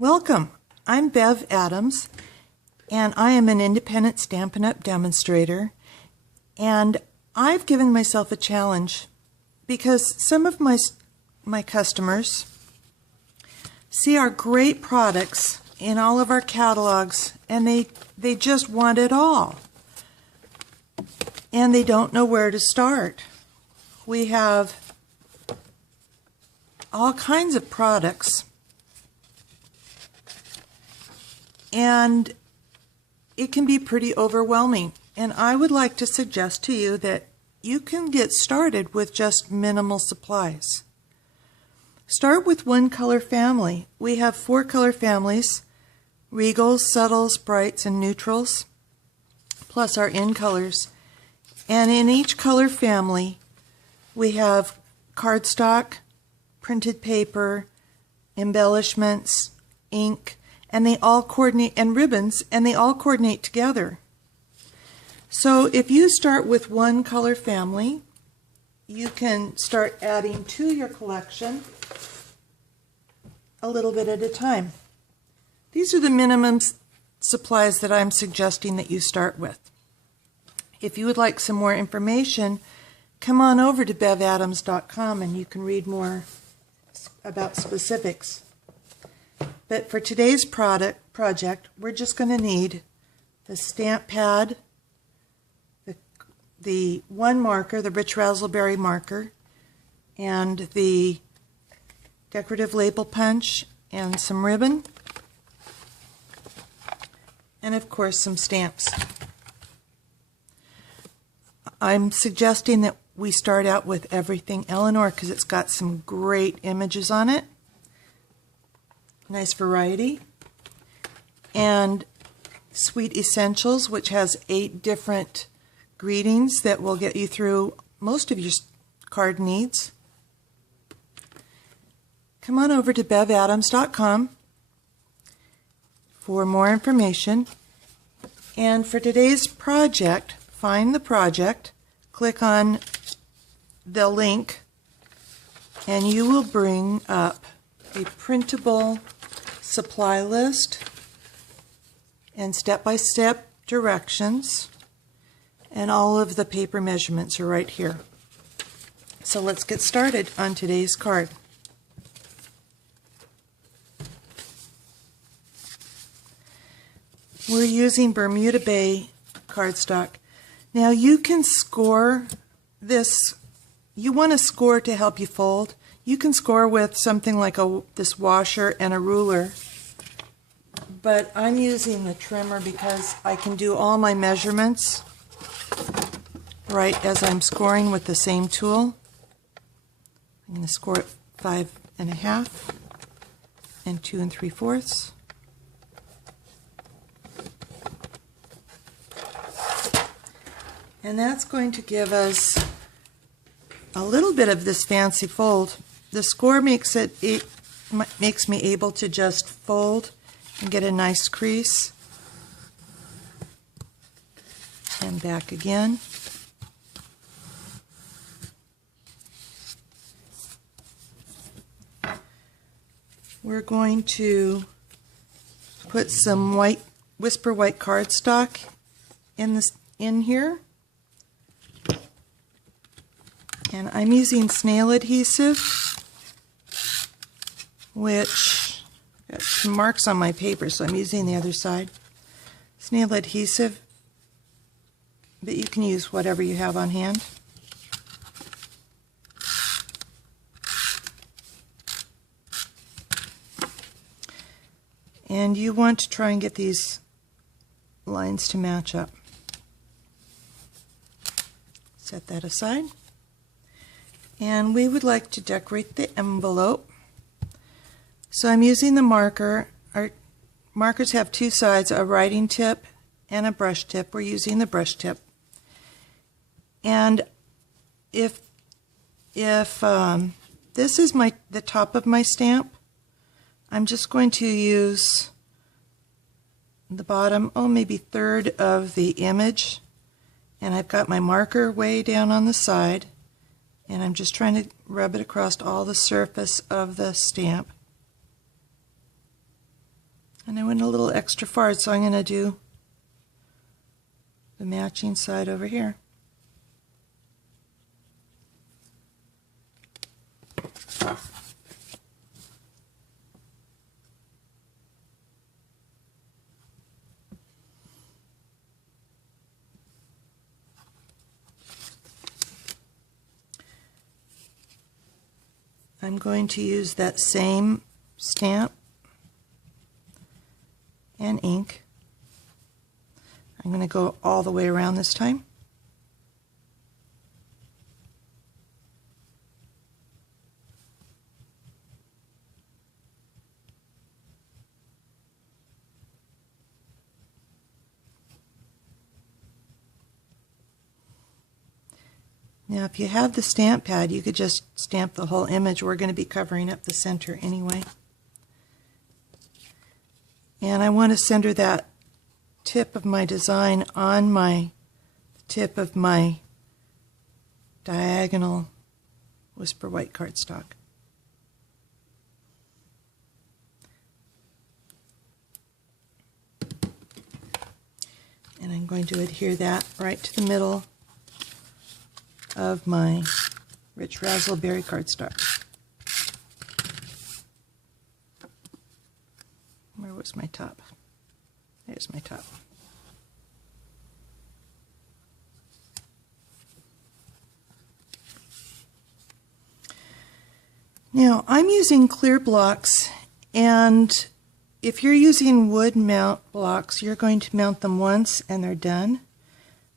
Welcome. I'm Bev Adams, and I am an independent Stampin' Up! Demonstrator, and I've given myself a challenge because some of my customers see our great products in all of our catalogs, and they just want it all, and they don't know where to start. We have all kinds of products, and it can be pretty overwhelming. And I would like to suggest to you that you can get started with just minimal supplies. Start with one color family. We have 4 color families: regals, subtles, brights, and neutrals, plus our in colors. And in each color family, we have cardstock, printed paper, embellishments, ink, and they all coordinate, and ribbons, and they all coordinate together. So if you start with one color family, you can start adding to your collection a little bit at a time. These are the minimum supplies that I'm suggesting that you start with. If you would like some more information, come on over to bevadams.com and you can read more about specifics. But for today's project, we're just going to need the stamp pad, the one marker, the Rich Razzleberry marker, and the Decorative Label Punch, and some ribbon, and of course some stamps. I'm suggesting that we start out with Everything Eleanor because it's got some great images on it. Nice variety. And Sweet Essentials, which has 8 different greetings that will get you through most of your card needs. Come on over to bevadams.com for more information. And for today's project, find the project, click on the link, and you will bring up a printable supply list and step-by-step directions, and all of the paper measurements are right here. So let's get started on today's card. We're using Bermuda Bay cardstock. Now you can score this. You want to score to help you fold. You can score with something like this washer and a ruler, but I'm using the trimmer because I can do all my measurements right as I'm scoring with the same tool. I'm going to score at 5 1/2 and 2 3/4. And that's going to give us a little bit of this fancy fold. The score makes me able to just fold and get a nice crease. And back again. We're going to put some Whisper White cardstock in here. And I'm using snail adhesive, which got some marks on my paper, so I'm using the other side. Snail adhesive, but you can use whatever you have on hand. And you want to try and get these lines to match up. Set that aside. And we would like to decorate the envelope. So I'm using the marker. Our markers have 2 sides, a writing tip and a brush tip. We're using the brush tip. And if this is the top of my stamp, I'm just going to use the bottom, maybe 1/3 of the image. And I've got my marker way down on the side. And I'm just trying to rub it across all the surface of the stamp. And I went a little extra far, so I'm going to do the matching side over here. I'm going to use that same stamp and ink. I'm going to go all the way around this time. Now, if you have the stamp pad, you could just stamp the whole image. We're going to be covering up the center anyway. And I want to center that tip of my design on my tip of my diagonal Whisper White cardstock. And I'm going to adhere that right to the middle of my Rich Razzleberry cardstock. Where was my top? There's my top. Now I'm using clear blocks, and if you're using wood mount blocks, you're going to mount them once and they're done.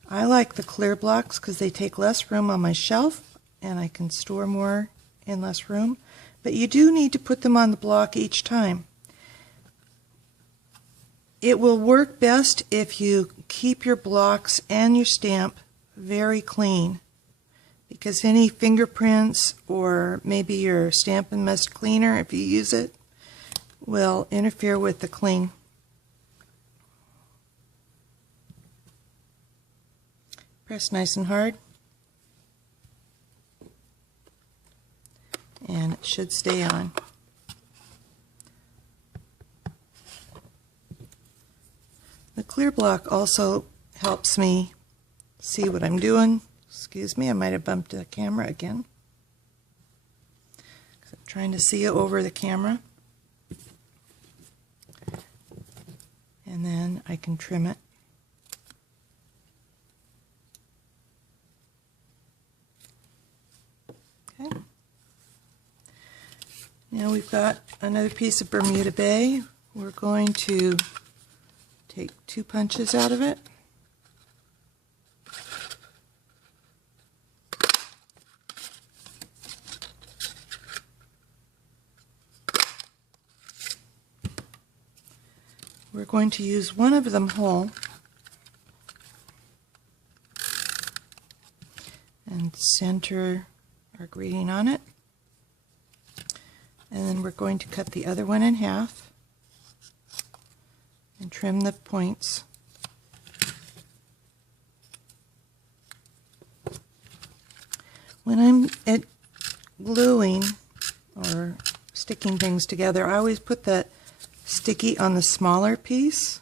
I like the clear blocks because they take less room on my shelf and I can store more in less room, but you do need to put them on the block each time. It will work best if you keep your blocks and your stamp very clean, because any fingerprints or maybe your Stampin' Mist cleaner, if you use it, will interfere with the cling. Press nice and hard, and it should stay on. The clear block also helps me see what I'm doing. Excuse me, I might have bumped the camera again. I'm trying to see it over the camera. And then I can trim it. Okay. Now we've got another piece of Bermuda Bay. We're going to take 2 punches out of it. We're going to use one of them whole and center our greeting on it. And then we're going to cut the other one in half and trim the points. When I'm gluing or sticking things together, I always put that sticky on the smaller piece.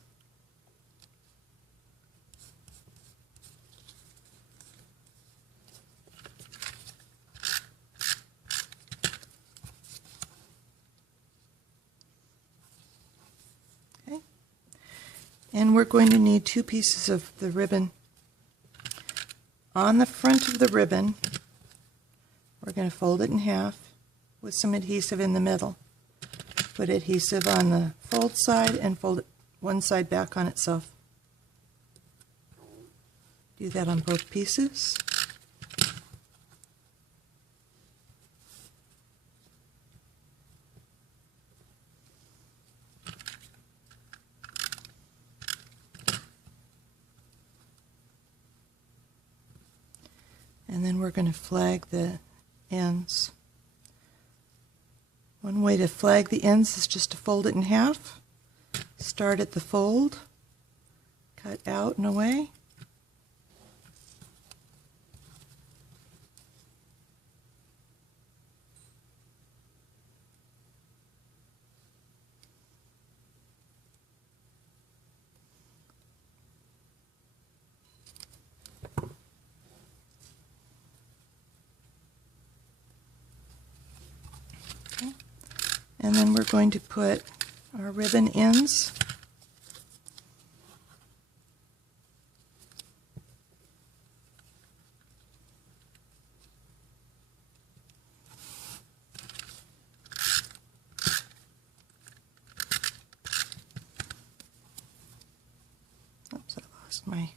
Okay. And we're going to need 2 pieces of the ribbon. On the front of the ribbon, we're going to fold it in half with some adhesive in the middle. Put adhesive on the fold side and fold it one side back on itself. Do that on both pieces. And then we're going to flag the ends. One way to flag the ends is just to fold it in half, start at the fold, cut out and away. And then we're going to put our ribbon ends. Oops, I lost my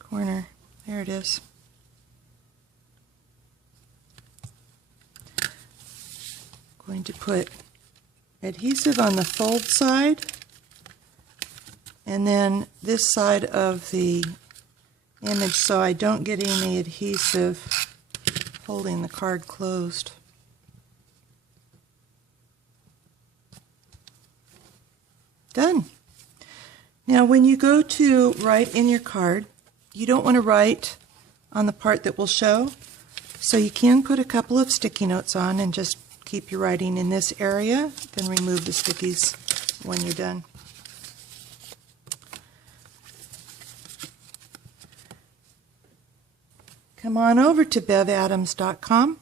corner. There it is. Going to put adhesive on the fold side, and then this side of the image so I don't get any adhesive holding the card closed. Done. Now when you go to write in your card, you don't want to write on the part that will show, so you can put a couple of sticky notes on and just keep your writing in this area, then remove the stickies when you're done. Come on over to bevadams.com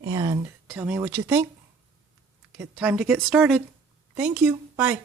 and tell me what you think. Time to get started. Thank you. Bye.